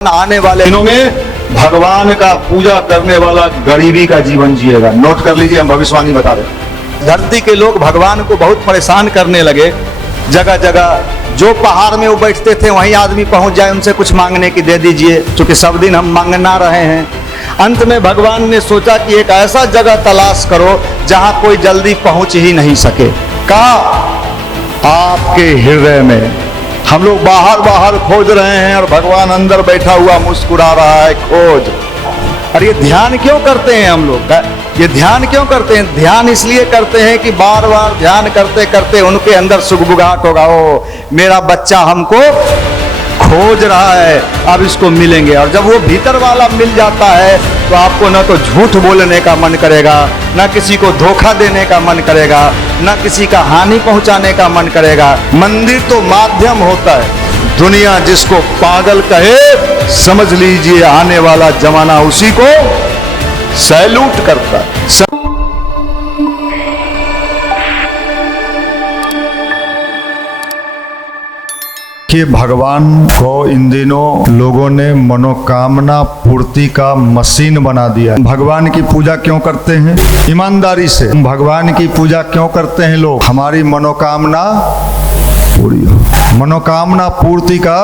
आने वाले दिनों में भगवान का पूजा करने वाला गरीबी का जीवन जिएगा। नोट कर लीजिए, हम भविष्यवाणी बता रहे हैं। धरती के लोग भगवान को बहुत परेशान करने लगे। जगह जगह जो पहाड़ में वो बैठते थे वहीं आदमी पहुंच जाए उनसे कुछ मांगने की दे दीजिए, क्योंकि सब दिन हम मांगना रहे हैं। अंत में भगवान ने सोचा कि एक ऐसा जगह तलाश करो जहां कोई जल्दी पहुंच ही नहीं सके। कहा आपके हृदय में। हम लोग बाहर बाहर खोज रहे हैं और भगवान अंदर बैठा हुआ मुस्कुरा रहा है, खोज। और ये ध्यान क्यों करते हैं हम लोग? ये ध्यान क्यों करते हैं? ध्यान इसलिए करते हैं कि बार बार ध्यान करते करते उनके अंदर सुगबुगाहट होगा, ओ मेरा बच्चा हमको खोज रहा है, अब इसको मिलेंगे। और जब वो भीतर वाला मिल जाता है तो आपको न तो झूठ बोलने का मन करेगा, न किसी को धोखा देने का मन करेगा, न किसी का हानि पहुंचाने का मन करेगा। मंदिर तो माध्यम होता है। दुनिया जिसको पागल कहे, समझ लीजिए आने वाला जमाना उसी को सैल्यूट करता है। कि भगवान को इन दिनों लोगों ने मनोकामना पूर्ति का मशीन बना दिया। भगवान की पूजा क्यों करते हैं? ईमानदारी से भगवान की पूजा क्यों करते हैं लोग? हमारी मनोकामना पूरी हो। मनोकामना पूर्ति का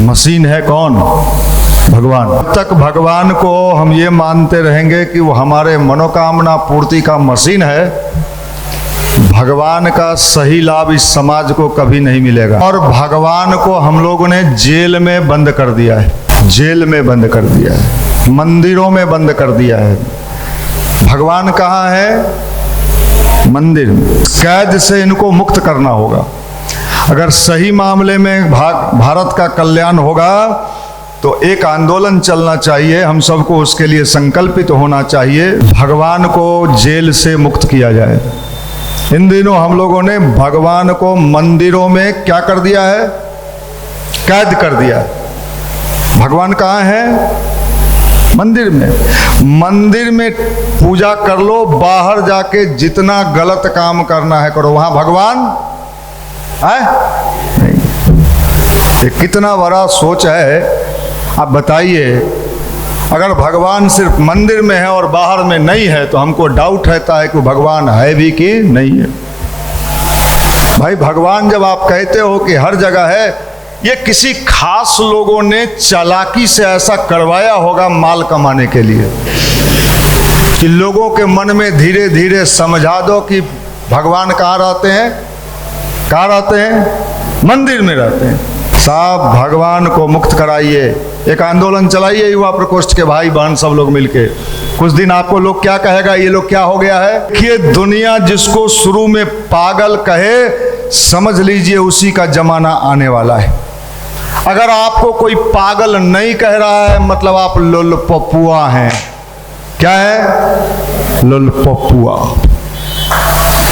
मशीन है कौन? भगवान। जब तक भगवान को हम ये मानते रहेंगे कि वो हमारे मनोकामना पूर्ति का मशीन है, भगवान का सही लाभ इस समाज को कभी नहीं मिलेगा। और भगवान को हम लोगों ने जेल में बंद कर दिया है, जेल में बंद कर दिया है, मंदिरों में बंद कर दिया है। भगवान कहाँ है? मंदिर में। कैद से इनको मुक्त करना होगा। अगर सही मामले में भारत का कल्याण होगा तो एक आंदोलन चलना चाहिए, हम सबको उसके लिए संकल्पित होना चाहिए। भगवान को जेल से मुक्त किया जाए। इन दिनों हम लोगों ने भगवान को मंदिरों में क्या कर दिया है? कैद कर दिया है। भगवान कहाँ है? मंदिर में। मंदिर में पूजा कर लो, बाहर जाके जितना गलत काम करना है करो, वहां भगवान है नहीं। ये कितना बड़ा सोच है, आप बताइए। अगर भगवान सिर्फ मंदिर में है और बाहर में नहीं है तो हमको डाउट रहता है कि भगवान है भी कि नहीं है। भाई भगवान जब आप कहते हो कि हर जगह है, ये किसी खास लोगों ने चालाकी से ऐसा करवाया होगा माल कमाने के लिए, कि लोगों के मन में धीरे धीरे समझा दो कि भगवान कहाँ रहते हैं? कहाँ रहते हैं? मंदिर में रहते हैं। साहब भगवान को मुक्त कराइए। एक आंदोलन चलाइए, युवा प्रकोष्ठ के भाई बहन सब लोग मिलके। कुछ दिन आपको लोग क्या कहेगा, ये लोग क्या हो गया है? कि दुनिया जिसको शुरू में पागल कहे, समझ लीजिए उसी का जमाना आने वाला है। अगर आपको कोई पागल नहीं कह रहा है, मतलब आप लोलपपुआ हैं। क्या है? लोलपपुआ।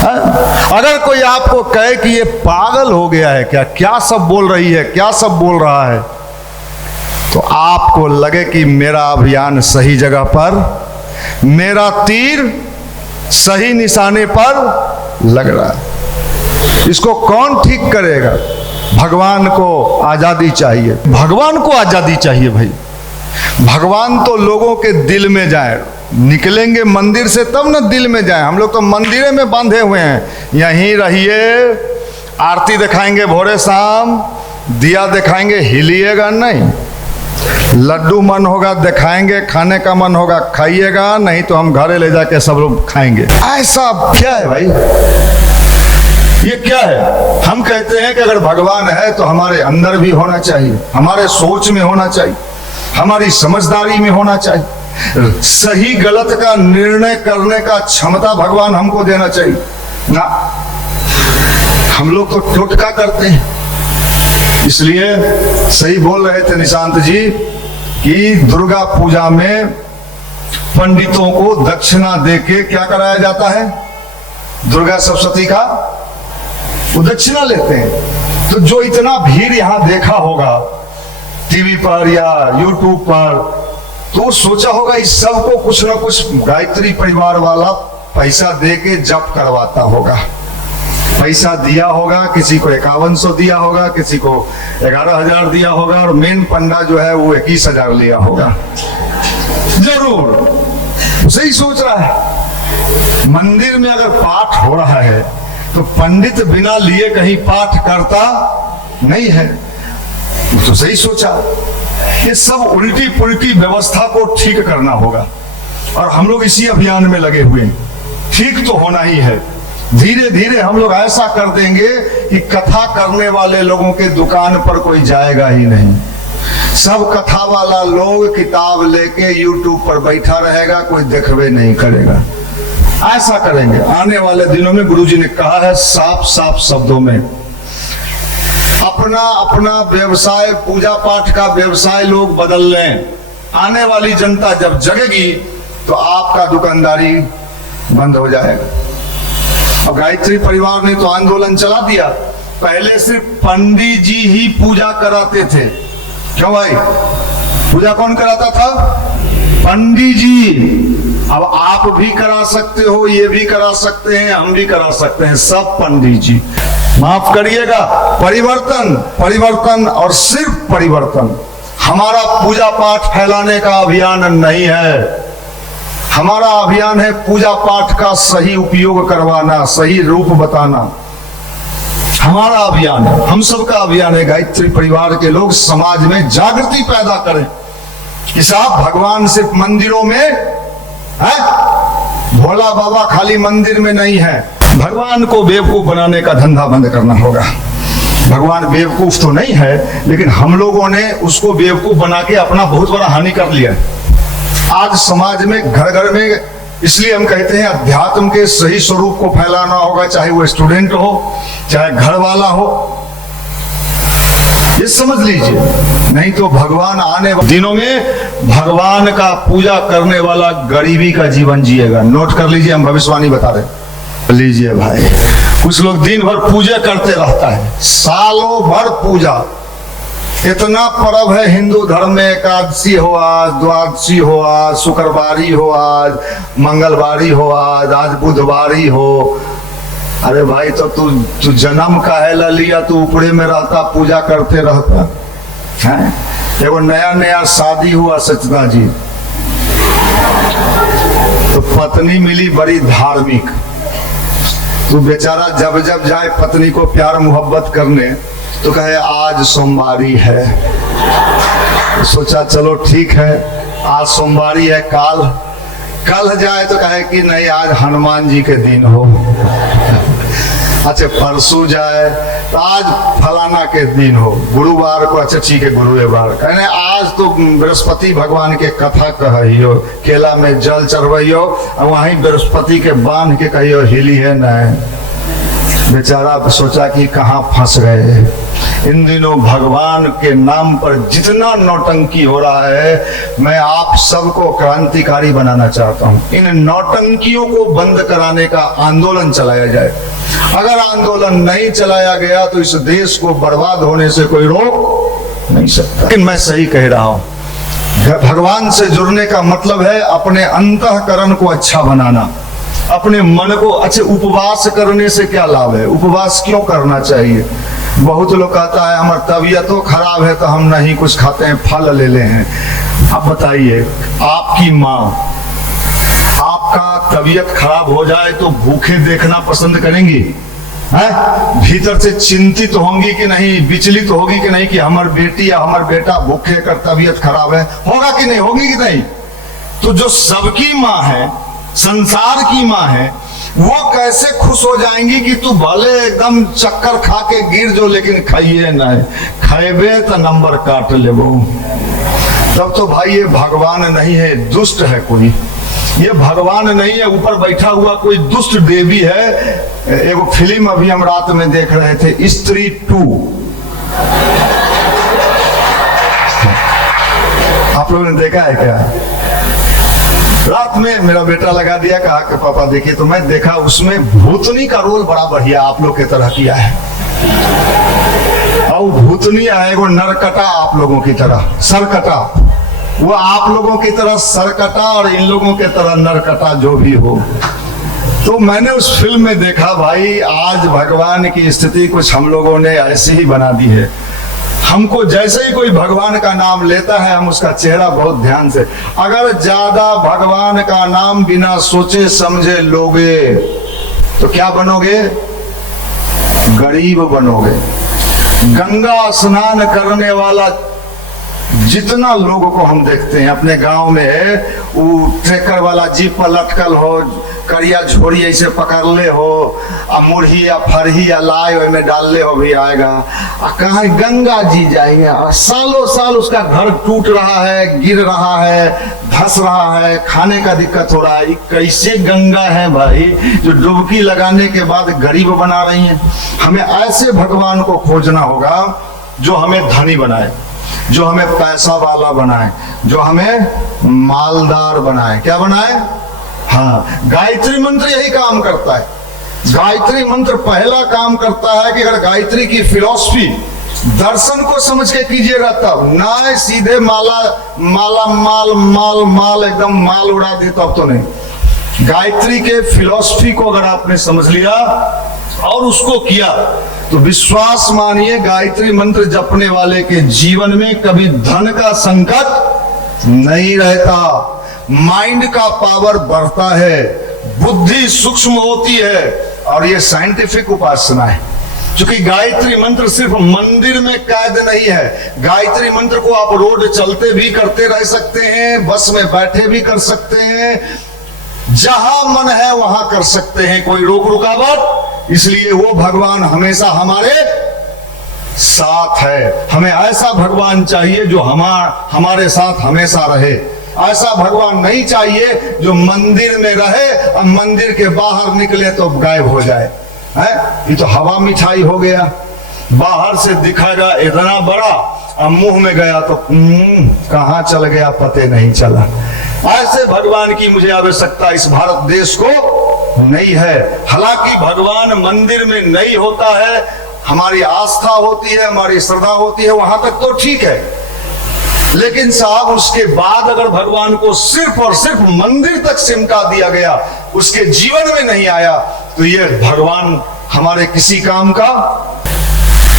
अगर कोई आपको कहे कि ये पागल हो गया है, क्या क्या सब बोल रही है, क्या सब बोल रहा है, तो आपको लगे कि मेरा अभियान सही जगह पर, मेरा तीर सही निशाने पर लग रहा है। इसको कौन ठीक करेगा? भगवान को आजादी चाहिए। भगवान को आजादी चाहिए भाई। भगवान तो लोगों के दिल में जाए। निकलेंगे मंदिर से तब ना दिल में जाए। हम लोग तो मंदिरे में बांधे हुए हैं। यहीं रहिए, आरती दिखाएंगे भोरे शाम, दिया दिखाएंगे, हिलिएगा नहीं। लड्डू मन होगा दिखाएंगे, खाने का मन होगा खाइएगा, नहीं तो हम घरे ले जाके सब लोग खाएंगे। ऐसा क्या है भाई? ये क्या है? हम कहते हैं कि अगर भगवान है तो हमारे अंदर भी होना चाहिए, हमारे सोच में होना चाहिए, हमारी समझदारी में होना चाहिए। सही गलत का निर्णय करने का क्षमता भगवान हमको देना चाहिए ना। हम लोग तो टोटका करते हैं। इसलिए सही बोल रहे थे निशांत जी कि दुर्गा पूजा में पंडितों को दक्षिणा देके क्या कराया जाता है? दुर्गा सप्तशती का वो दक्षिणा लेते हैं। तो जो इतना भीड़ यहां देखा होगा टीवी पर या यूट्यूब पर, तो सोचा होगा इस सब को कुछ ना कुछ गायत्री परिवार वाला पैसा दे के जप करवाता होगा। पैसा दिया होगा, किसी को 5100 दिया होगा, किसी को 11,000 दिया होगा, और मेन पंडा जो है वो 21,000 लिया होगा। जरूर सही सोच रहा है। मंदिर में अगर पाठ हो रहा है तो पंडित बिना लिए कहीं पाठ करता नहीं है। तो सही सोचा। ये सब उल्टी पुल्टी व्यवस्था को ठीक करना होगा, और हम लोग इसी अभियान में लगे हुए हैं। ठीक तो होना ही है। धीरे धीरे हम लोग ऐसा कर देंगे कि कथा करने वाले लोगों के दुकान पर कोई जाएगा ही नहीं। सब कथा वाला लोग किताब लेके यूट्यूब पर बैठा रहेगा, कोई देखबे नहीं करेगा। ऐसा करेंगे। आने वाले दिनों में गुरुजी ने कहा है साफ साफ शब्दों में, अपना अपना व्यवसाय, पूजा पाठ का व्यवसाय लोग बदल लें। आने वाली जनता जब जगेगी तो आपका दुकानदारी बंद हो जाएगा। अब गायत्री परिवार ने तो आंदोलन चला दिया। पहले सिर्फ पंडित जी ही पूजा कराते थे। क्यों भाई? पूजा कौन कराता था? पंडित जी। अब आप भी करा सकते हो, ये भी करा सकते हैं, हम भी करा सकते हैं, सब पंडित जी। माफ करिएगा, परिवर्तन, परिवर्तन और सिर्फ परिवर्तन। हमारा पूजा पाठ फैलाने का अभियान नहीं है। हमारा अभियान है पूजा पाठ का सही उपयोग करवाना, सही रूप बताना। हमारा अभियान है, हम सबका अभियान है। गायत्री परिवार के लोग समाज में जागृति पैदा करें कि साहब भगवान सिर्फ मंदिरों में है, भोला बाबा खाली मंदिर में नहीं है। भगवान को बेवकूफ बनाने का धंधा बंद करना होगा। भगवान बेवकूफ तो नहीं है, लेकिन हम लोगों ने उसको बेवकूफ बना के अपना बहुत बड़ा हानि कर लिया। आज समाज में घर घर में, इसलिए हम कहते हैं अध्यात्म के सही स्वरूप को फैलाना होगा, चाहे वो स्टूडेंट हो, चाहे घर वाला हो। ये समझ लीजिए, नहीं तो भगवान आने वाले दिनों में भगवान का पूजा करने वाला गरीबी का जीवन जिएगा। नोट कर लीजिए, हम भविष्यवाणी बता रहे। लीजिए भाई, कुछ लोग दिन भर पूजा करते रहता है, सालों भर पूजा। इतना पर्व है हिंदू धर्म में, एकादशी हो आज, द्वादशी हो आज, शुक्रवारी हो आज, मंगलवारी हो आज बुधवारी हो। अरे भाई, तो तू जन्म काहे ला लिया? तू ऊपरे में रहता, पूजा करते रहता है। एगो नया नया शादी हुआ सचना जी, तो पत्नी मिली बड़ी धार्मिक। तो बेचारा जब जब जाए पत्नी को प्यार मोहब्बत करने, तो कहे आज सोमवारी है। तो सोचा चलो ठीक है, आज सोमवारी है, कल जाए तो कहे कि नहीं आज हनुमान जी के दिन हो। अच्छा, परसों जाए तो आज फलाना के दिन हो, गुरुवार को, अच्छा ठीक है गुरुवार, कहने आज तो बृहस्पति भगवान के कथा कहियो, केला में जल चढ़वैयो, और वहीं बृहस्पति के बांध के कहियो हिली है नहीं। बेचारा सोचा कि कहाँ फंस गए। इन दिनों भगवान के नाम पर जितना नौटंकी हो रहा है, मैं आप सबको क्रांतिकारी बनाना चाहता हूँ। इन नौटंकियों को बंद कराने का आंदोलन चलाया जाए। अगर आंदोलन नहीं चलाया गया तो इस देश को बर्बाद होने से कोई रोक नहीं सकता। लेकिन मैं सही कह रहा हूँ, भगवान से जुड़ने का मतलब है अपने अंतःकरण को अच्छा बनाना, अपने मन को अच्छे। उपवास करने से क्या लाभ है? उपवास क्यों करना चाहिए? बहुत लोग कहता है हमारी तबीयत तो खराब है तो हम नहीं कुछ खाते हैं, फल ले ले हैं। आप बताइए, आपकी माँ, आपका तबीयत खराब हो जाए तो भूखे देखना पसंद करेंगी? हैं? भीतर से चिंतित होंगी कि नहीं, विचलित होगी कि नहीं कि हमारी बेटी या हमारा बेटा भूखे कर तबीयत खराब है? होगा कि नहीं? होगी कि नहीं? तो जो सबकी माँ है, संसार की माँ है, वो कैसे खुश हो जाएंगी कि तू भले एकदम चक्कर खा के गिर जो, लेकिन खाइए नहीं, खाएबे तो नंबर काट लेबो। तब तो भाई ये भगवान नहीं है, दुष्ट है कोई। ये भगवान नहीं है, ऊपर बैठा हुआ कोई दुष्ट देवी है। एगो फिल्म अभी हम रात में देख रहे थे, स्त्री 2। आप लोगों ने देखा है क्या? रात में मेरा बेटा लगा दिया, कहा कि पापा देखिए, तो मैं देखा, उसमें भूतनी का रोल बड़ा बढ़िया आप लोग की तरह किया है। और भूतनी है वो नरकटा आप लोगों की तरह, सरकटा। वो आप लोगों की तरह सरकटा और इन लोगों की तरह नरकटा, जो भी हो। तो मैंने उस फिल्म में देखा भाई, आज भगवान की स्थिति कुछ हम लोगों ने ऐसी ही बना दी है। हमको जैसे ही कोई भगवान का नाम लेता है, हम उसका चेहरा बहुत ध्यान से, अगर ज्यादा भगवान का नाम बिना सोचे समझे लोगे तो क्या बनोगे? गरीब बनोगे। गंगा स्नान करने वाला जितना लोगों को हम देखते हैं अपने गांव में है, वो ट्रैक्टर वाला जीप पर लटकल हो, करिया झोरी ऐसे पकड़ ले हो, मुरही या फरही या लाई में डाल ले हो भी आएगा। कहाँ गंगा जी जाएंगे, सालों साल उसका घर टूट रहा है, गिर रहा है, धस रहा है, खाने का दिक्कत हो रहा है। कैसे गंगा है भाई जो डुबकी लगाने के बाद गरीब बना रही है? हमें ऐसे भगवान को खोजना होगा जो हमें धनी बनाए, जो हमें पैसा वाला बनाए, जो हमें मालदार बनाए। क्या बनाए? हाँ, गायत्री मंत्र यही काम करता है। गायत्री मंत्र पहला काम करता है कि अगर गायत्री की फिलॉसफी दर्शन को समझ के कीजिएगा तब, ना सीधे माला माला माल माल माल एकदम माल उड़ा दी तब तो नहीं। गायत्री के फिलॉसफी को अगर आपने समझ लिया और उसको किया तो विश्वास मानिए, गायत्री मंत्र जपने वाले के जीवन में कभी धन का संकट नहीं रहता। माइंड का पावर बढ़ता है, बुद्धि सूक्ष्म होती है, और ये साइंटिफिक उपासना है। क्योंकि गायत्री मंत्र सिर्फ मंदिर में कैद नहीं है। गायत्री मंत्र को आप रोड चलते भी करते रह सकते हैं, बस में बैठे भी कर सकते हैं, जहां मन है वहां कर सकते हैं, कोई रोक रुकावट। इसलिए वो भगवान हमेशा हमारे साथ है। हमें ऐसा भगवान चाहिए जो हमारे साथ हमेशा रहे। ऐसा भगवान नहीं चाहिए जो मंदिर में रहे और मंदिर के बाहर निकले तो गायब हो जाए। है, ये तो हवा मिठाई हो गया। बाहर से दिखाएगा इतना बड़ा और मुंह में गया तो कहां चल गया पते नहीं चला। ऐसे भगवान की मुझे आवश्यकता इस भारत देश को नहीं है। हालांकि भगवान मंदिर में नहीं होता है, हमारी आस्था होती है, हमारी श्रद्धा होती है, वहां तक तो ठीक है। लेकिन साहब उसके बाद अगर भगवान को सिर्फ और सिर्फ मंदिर तक सिमटा दिया गया, उसके जीवन में नहीं आया, तो ये भगवान हमारे किसी काम का।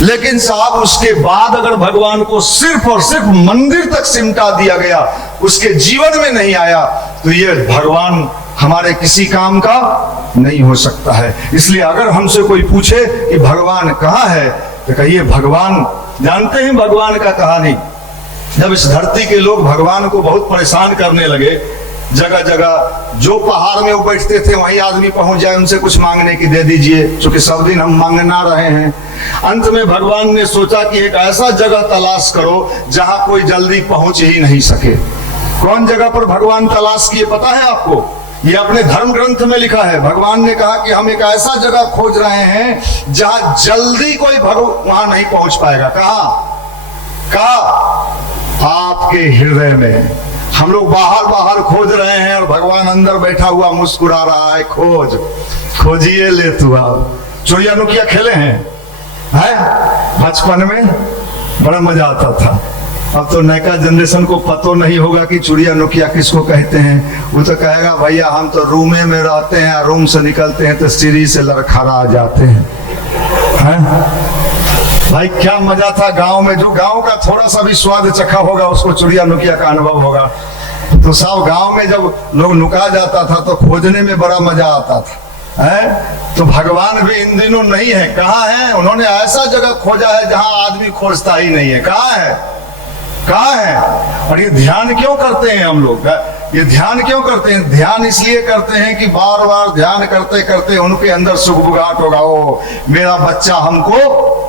लेकिन साहब उसके बाद अगर भगवान को सिर्फ और सिर्फ मंदिर तक सिमटा दिया गया, उसके जीवन में नहीं आया, तो ये भगवान हमारे किसी काम का नहीं हो सकता है। इसलिए अगर हमसे कोई पूछे कि भगवान कहाँ है, तो कहिए भगवान, जानते हैं भगवान का कहानी, जब इस धरती के लोग भगवान को बहुत परेशान करने लगे, जगह जगह जो पहाड़ में वो बैठते थे वहीं आदमी पहुंच जाए, उनसे कुछ मांगने की दे दीजिए, क्योंकि सब दिन हम मांगना रहे हैं। अंत में भगवान ने सोचा कि एक ऐसा जगह तलाश करो जहां कोई जल्दी पहुंच ही नहीं सके। कौन जगह पर भगवान तलाश किए पता है आपको? ये अपने धर्म ग्रंथ में लिखा है। भगवान ने कहा कि हम एक ऐसा जगह खोज रहे हैं जहां जल्दी कोई वहां नहीं पहुंच पाएगा। कहा? आपके हृदय में। हम लोग बाहर बाहर खोज रहे हैं और भगवान अंदर बैठा हुआ मुस्कुरा रहा है। खोजिए ले तू। आप चोरिया नुकिया खेले हैं? बचपन में बड़ा मजा आता था। अब तो नया जनरेशन को पता नहीं होगा कि चुड़िया नुकिया किसको कहते हैं। वो तो कहेगा भैया हम तो रूमे में रहते हैं, रूम से निकलते हैं तो सीढ़ी से लड़खड़ा आ जाते हैं। भाई क्या मजा था गांव में। जो गांव का थोड़ा सा भी स्वाद चखा होगा उसको चुड़िया नुकिया का अनुभव होगा। तो सब गांव में जब लोग नुका जाता था तो खोजने में बड़ा मजा आता था। तो भगवान भी इन दिनों नहीं है। कहाँ है? उन्होंने ऐसा जगह खोजा है जहां आदमी खोजता ही नहीं है। कहाँ है? और ये ध्यान क्यों करते हैं हम लोग? ये ध्यान क्यों करते हैं? ध्यान इसलिए करते हैं कि बार बार ध्यान करते करते उनके अंदर सुखबुगाहट होगा। ओ मेरा बच्चा हमको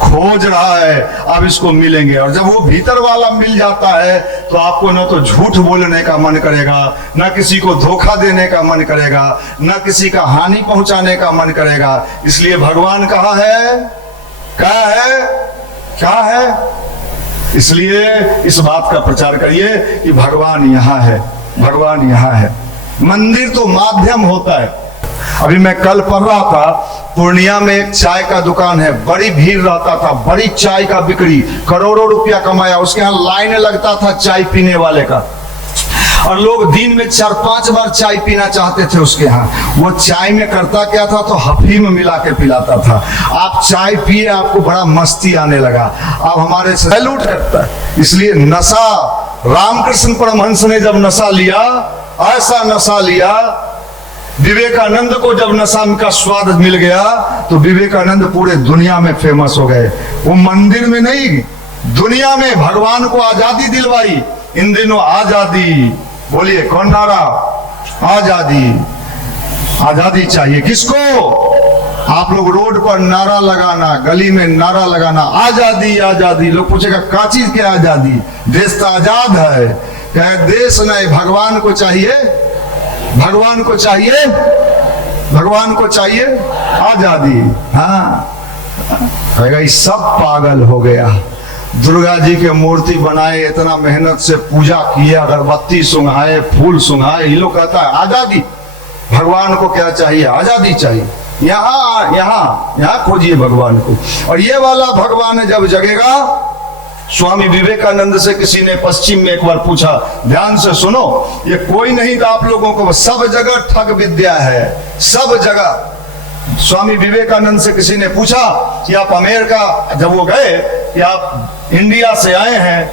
खोज रहा है, अब इसको मिलेंगे। और जब वो भीतर वाला मिल जाता है तो आपको न तो झूठ बोलने का मन करेगा, न किसी को धोखा देने का मन करेगा, न किसी का हानि पहुंचाने का मन करेगा। इसलिए भगवान कहाँ है? क्या है? इसलिए इस बात का प्रचार करिए कि भगवान यहाँ है, भगवान यहाँ है। मंदिर तो माध्यम होता है। अभी मैं कल पढ़ रहा था, पूर्णिया में एक चाय का दुकान है, बड़ी भीड़ रहता था, बड़ी चाय का बिक्री, करोड़ों रुपया कमाया। उसके यहाँ लाइन लगता था चाय पीने वाले का। और लोग दिन में 4-5 बार चाय पीना चाहते थे उसके यहाँ। वो चाय में करता क्या था, तो अफीम मिला के पिलाता था। आप चाय पिए, आपको बड़ा मस्ती आने लगा, आप हमारे से सैल्यूट करता है। इसलिए नशा, रामकृष्ण परमहंस ने जब नशा लिया, ऐसा नशा लिया, विवेकानंद को जब नशा का स्वाद मिल गया तो विवेकानंद पूरे दुनिया में फेमस हो गए। वो मंदिर में नहीं, दुनिया में भगवान को आजादी दिलवाई। इन दिनों आजादी, बोलिए कौन नारा, आजादी, आजादी चाहिए किसको? आप लोग रोड पर नारा लगाना, गली में नारा लगाना, आजादी आजादी। लोग पूछेगा का चीज क्या आजादी? देश तो आजाद है। क्या देश नहीं, भगवान को चाहिए, भगवान को चाहिए, भगवान को चाहिए आजादी। हाँ, कहेगा ये सब पागल हो गया। दुर्गा जी के मूर्ति बनाए, इतना मेहनत से पूजा किए, अगरबत्ती सुंघाए, फूल सुंघाए, ये लोग कहता है आजादी। भगवान को क्या चाहिए? आजादी चाहिए। यहाँ यहाँ यहाँ खोजिए भगवान को। और ये वाला भगवान जब जगेगा, स्वामी विवेकानंद से किसी ने पश्चिम में एक बार पूछा, ध्यान से सुनो, ये कोई नहीं था आप लोगों को, सब जगह ठग विद्या है, सब जगह। स्वामी विवेकानंद से किसी ने पूछा कि आप अमेरिका जब वो गए कि आप इंडिया से आए हैं,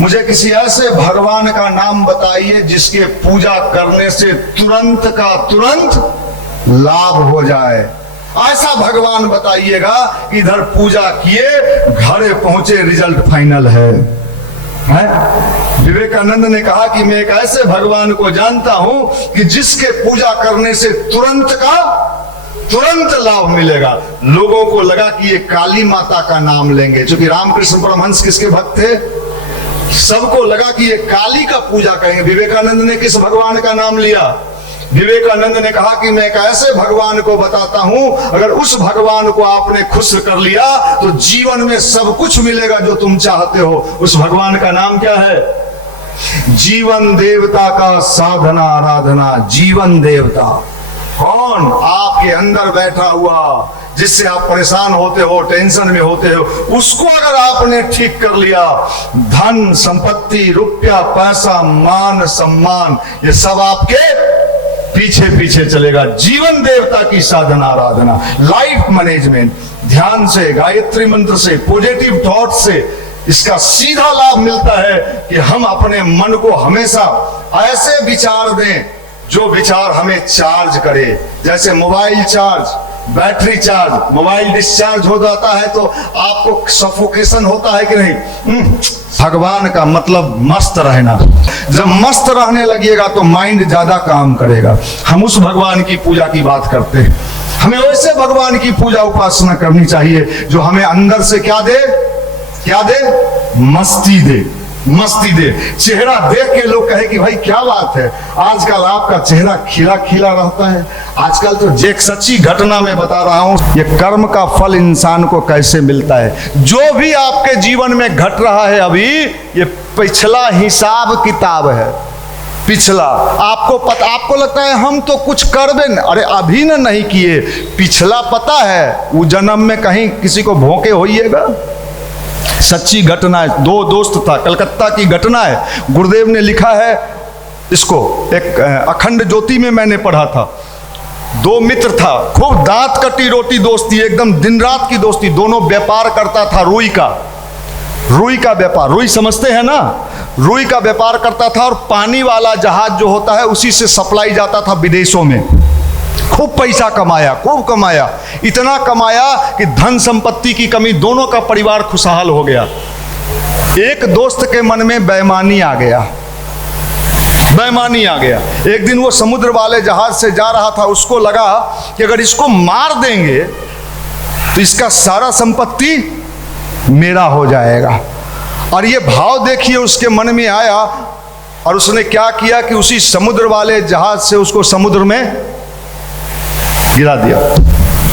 मुझे किसी ऐसे भगवान का नाम बताइए जिसके पूजा करने से तुरंत का तुरंत लाभ हो जाए। ऐसा भगवान बताइएगा, इधर पूजा किए, घरे पहुंचे, रिजल्ट फाइनल है। विवेकानंद ने कहा कि मैं एक ऐसे भगवान को जानता हूं कि जिसके पूजा करने से तुरंत का तुरंत लाभ मिलेगा। लोगों को लगा कि ये काली माता का नाम लेंगे, क्योंकि रामकृष्ण परमहंस किसके भक्त थे? सबको लगा कि ये काली का पूजा करेंगे। विवेकानंद ने किस भगवान का नाम लिया? विवेकानंद ने कहा कि मैं एक ऐसे भगवान को बताता हूं, अगर उस भगवान को आपने खुश कर लिया तो जीवन में सब कुछ मिलेगा जो तुम चाहते हो। उस भगवान का नाम क्या है? जीवन देवता का साधना आराधना। जीवन देवता कौन? आपके अंदर बैठा हुआ, जिससे आप परेशान होते हो, टेंशन में होते हो, उसको अगर आपने ठीक कर लिया, धन संपत्ति, रुपया पैसा, मान सम्मान, ये सब आपके पीछे पीछे चलेगा। जीवन देवता की साधना आराधना, लाइफ मैनेजमेंट, ध्यान से, गायत्री मंत्र से, पॉजिटिव थॉट से इसका सीधा लाभ मिलता है कि हम अपने मन को हमेशा ऐसे विचार दें जो विचार हमें चार्ज करे। जैसे mobile charge, battery charge, mobile discharge हो जाता है तो आपको सफोकेशन होता है कि नहीं? भगवान का मतलब मस्त रहना। जब मस्त रहने लगिएगा तो माइंड ज्यादा काम करेगा। हम उस भगवान की पूजा की बात करते हैं। हमें वैसे भगवान की पूजा उपासना करनी चाहिए जो हमें अंदर से क्या दे? क्या दे? मस्ती दे, मस्ती दे। चेहरा देख के लोग कहे कि भाई क्या बात है, आजकल आपका चेहरा खिला खिला रहता है। आजकल तो एक सच्ची घटना मैं बता रहा हूं, ये कर्म का फल इंसान को कैसे मिलता है। जो भी आपके जीवन में घट रहा है अभी, ये पिछला हिसाब किताब है। पिछला आपको पता, आपको लगता है हम तो कुछ करबे न, अरे अभी न नहीं किए, पिछला पता है। वो जन्म में कहीं किसी को भोंके होइएगा। सच्ची घटना है, दो दोस्त था, कलकत्ता की घटना है। गुरुदेव ने लिखा है इसको, एक अखंड ज्योति में मैंने पढ़ा था। दो मित्र था, खूब दांत कटी रोटी दोस्ती, एकदम दिन रात की दोस्ती। दोनों व्यापार करता था रुई का, रुई का व्यापार, रुई समझते हैं ना, रुई का व्यापार करता था। और पानी वाला जहाज जो होता है उसी से सप्लाई जाता था विदेशों में। खूब पैसा कमाया, खूब कमाया, इतना कमाया कि धन संपत्ति की कमी, दोनों का परिवार खुशहाल हो गया। एक दोस्त के मन में बेईमानी आ गया, बेईमानी आ गया। एक दिन वो समुद्र वाले जहाज से जा रहा था, उसको लगा कि अगर इसको मार देंगे तो इसका सारा संपत्ति मेरा हो जाएगा। और ये भाव देखिए उसके मन में आया, और उसने क्या किया कि उसी समुद्र वाले जहाज से उसको समुद्र में गिरा दिया।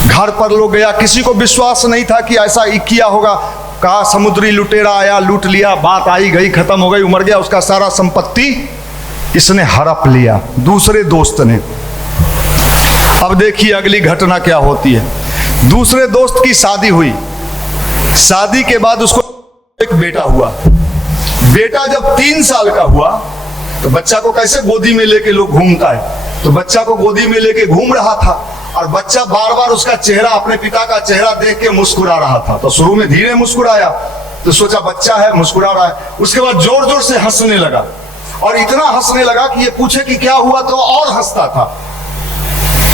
घर पर लोग गया, किसी को विश्वास नहीं था कि ऐसा ही किया होगा। कहा समुद्री लुटेरा आया, लूट लिया, बात आई गई, खत्म हो गई, मर गया। उसका सारा संपत्ति इसने हड़प लिया, दूसरे दोस्त ने। अब देखिए अगली घटना क्या होती है। दूसरे दोस्त की शादी हुई, शादी के बाद उसको एक बेटा हुआ। बेटा जब 3 साल का हुआ तो बच्चा को कैसे गोदी में लेके लोग घूमता है, तो बच्चा को गोदी में लेके घूम रहा था और बच्चा बार बार उसका चेहरा, अपने पिता का चेहरा देख के मुस्कुरा रहा था। तो शुरू में धीरे मुस्कुराया, तो सोचा बच्चा है मुस्कुरा रहा है, उसके बाद जोर जोर से हंसने लगा और इतना हंसने लगा कि ये पूछे कि क्या हुआ तो और हंसता था।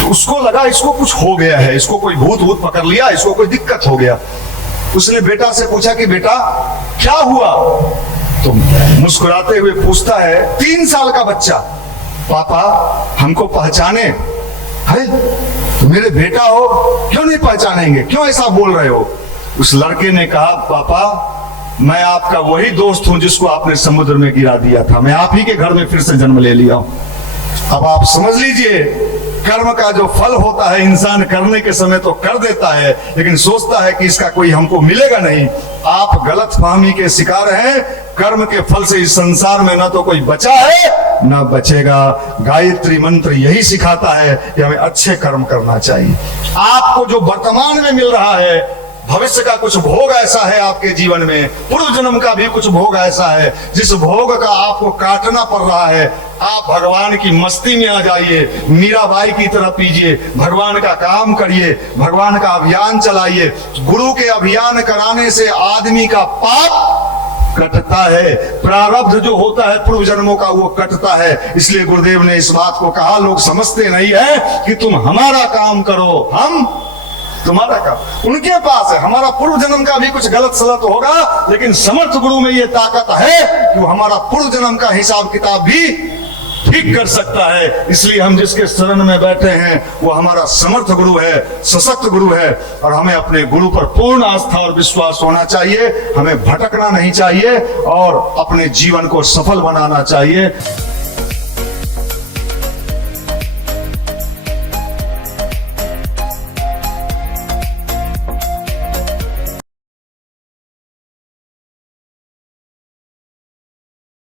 तो उसको लगा इसको कुछ हो गया है, इसको कोई भूत भूत पकड़ लिया, इसको कोई दिक्कत हो गया। उसने बेटा से पूछा कि बेटा क्या हुआ, तो मुस्कुराते हुए पूछता है 3 साल का बच्चा, पापा हमको पहचाने? अरे तो मेरे बेटा हो, क्यों नहीं पहचानेंगे, क्यों ऐसा बोल रहे हो? उस लड़के ने कहा पापा मैं आपका वही दोस्त हूं जिसको आपने समुद्र में गिरा दिया था, मैं आप ही के घर में फिर से जन्म ले लिया हूं। अब आप समझ लीजिए कर्म का जो फल होता है इंसान करने के समय तो कर देता है, लेकिन सोचता है कि इसका कोई हमको मिलेगा नहीं। आप गलतफहमी के शिकार हैं। कर्म के फल से इस संसार में ना तो कोई बचा है ना बचेगा। गायत्री मंत्र यही सिखाता है कि हमें अच्छे कर्म करना चाहिए। आपको जो वर्तमान में मिल रहा है, भविष्य का कुछ भोग ऐसा है आपके जीवन में, पूर्व जन्म का भी कुछ भोग ऐसा है जिस भोग का आपको काटना पड़ रहा है। आप भगवान की मस्ती में आ जाइए, मीराबाई की तरह पीजिए, भगवान का काम करिए, भगवान का अभियान चलाइए। गुरु के अभियान कराने से आदमी का पाप कटता है, प्रारब्ध जो होता है पूर्व जन्मों का वो कटता है। इसलिए गुरुदेव ने इस बात को कहा, लोग समझते नहीं है कि तुम हमारा काम करो, हम तुम्हारा काम। उनके पास है, हमारा पूर्व जन्म का भी कुछ गलत सलत होगा, लेकिन समर्थ गुरु में ये ताकत है कि वो हमारा पूर्व जन्म का हिसाब किताब भी ठीक कर सकता है। इसलिए हम जिसके शरण में बैठे हैं वो हमारा समर्थ गुरु है, सशक्त गुरु है, और हमें अपने गुरु पर पूर्ण आस्था और विश्वास होना चाहिए। हमें भटकना नहीं चाहिए और अपने जीवन को सफल बनाना चाहिए।